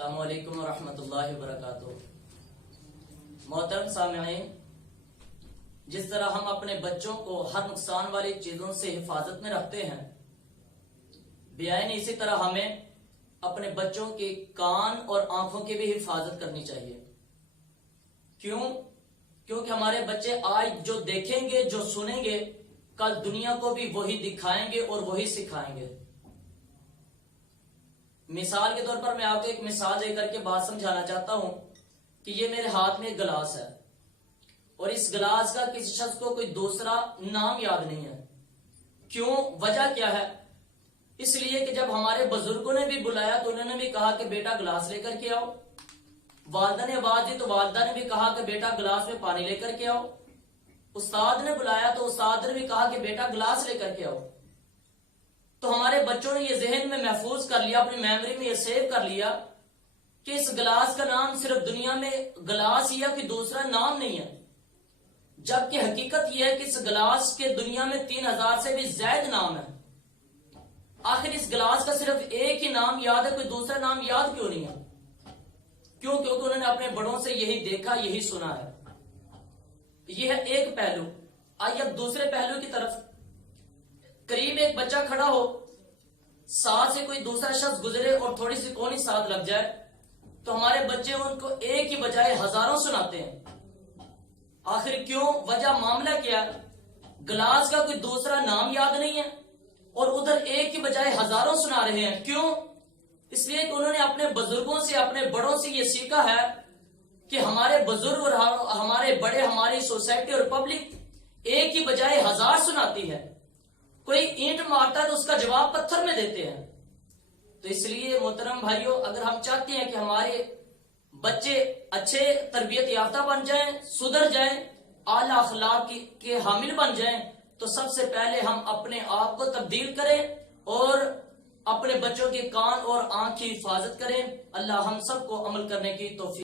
السلام علیکم ورحمۃ اللہ وبرکاتہ۔ محترم سامعین، جس طرح ہم اپنے بچوں کو ہر نقصان والی چیزوں سے حفاظت میں رکھتے ہیں، بیان اسی طرح ہمیں اپنے بچوں کے کان اور آنکھوں کی بھی حفاظت کرنی چاہیے۔ کیونکہ ہمارے بچے آج جو دیکھیں گے، جو سنیں گے، کل دنیا کو بھی وہی دکھائیں گے اور وہی سکھائیں گے۔ مثال کے طور پر میں آپ کو ایک مثال دے کر کے بات سمجھانا چاہتا ہوں کہ یہ میرے ہاتھ میں ایک گلاس ہے اور اس گلاس کا کسی شخص کو کوئی دوسرا نام یاد نہیں ہے۔ کیوں؟ وجہ کیا ہے؟ اس لیے کہ جب ہمارے بزرگوں نے بھی بلایا تو انہوں نے بھی کہا کہ بیٹا گلاس لے کر کے آؤ، والدہ نے آواز دی تو والدہ نے بھی کہا کہ بیٹا گلاس میں پانی لے کر کے آؤ، استاد نے بلایا تو استاد نے بھی کہا کہ بیٹا گلاس لے کر کے آؤ۔ تو ہمارے بچوں نے یہ ذہن میں محفوظ کر لیا، اپنی میموری میں یہ سیو کر لیا کہ اس گلاس کا نام صرف دنیا میں گلاس یا کوئی دوسرا نام نہیں ہے، جبکہ حقیقت یہ ہے کہ اس گلاس کے دنیا میں 3000 سے بھی زائد نام ہے۔ آخر اس گلاس کا صرف ایک ہی نام یاد ہے، کوئی دوسرا نام یاد کیوں نہیں ہے؟ کیونکہ انہوں نے اپنے بڑوں سے یہی دیکھا، یہی سنا ہے۔ یہ ہے ایک پہلو۔ آئیے اب دوسرے پہلو کی طرف۔ قریب ایک بچہ کھڑا ہو، ساتھ سے کوئی دوسرا شخص گزرے اور تھوڑی سی کونی ساتھ لگ جائے تو ہمارے بچے ان کو ایک ہی بجائے ہزاروں سناتے ہیں۔ آخر کیوں؟ وجہ معاملہ کیا ہے؟ گلاس کا کوئی دوسرا نام یاد نہیں ہے اور ادھر ایک ہی بجائے ہزاروں سنا رہے ہیں۔ کیوں؟ اس لیے کہ انہوں نے اپنے بزرگوں سے، اپنے بڑوں سے یہ سیکھا ہے کہ ہمارے بزرگ اور ہمارے بڑے، ہماری سوسائٹی اور پبلک ایک ہی بجائے ہزار سناتی ہے۔ کوئی اینٹ مارتا ہے تو اس کا جواب پتھر میں دیتے ہیں۔ تو اس لیے محترم بھائیوں، اگر ہم چاہتے ہیں کہ ہمارے بچے اچھے تربیت یافتہ بن جائیں، سدھر جائیں، اعلی اخلاق کے حامل بن جائیں، تو سب سے پہلے ہم اپنے آپ کو تبدیل کریں اور اپنے بچوں کے کان اور آنکھ کی حفاظت کریں۔ اللہ ہم سب کو عمل کرنے کی توفیق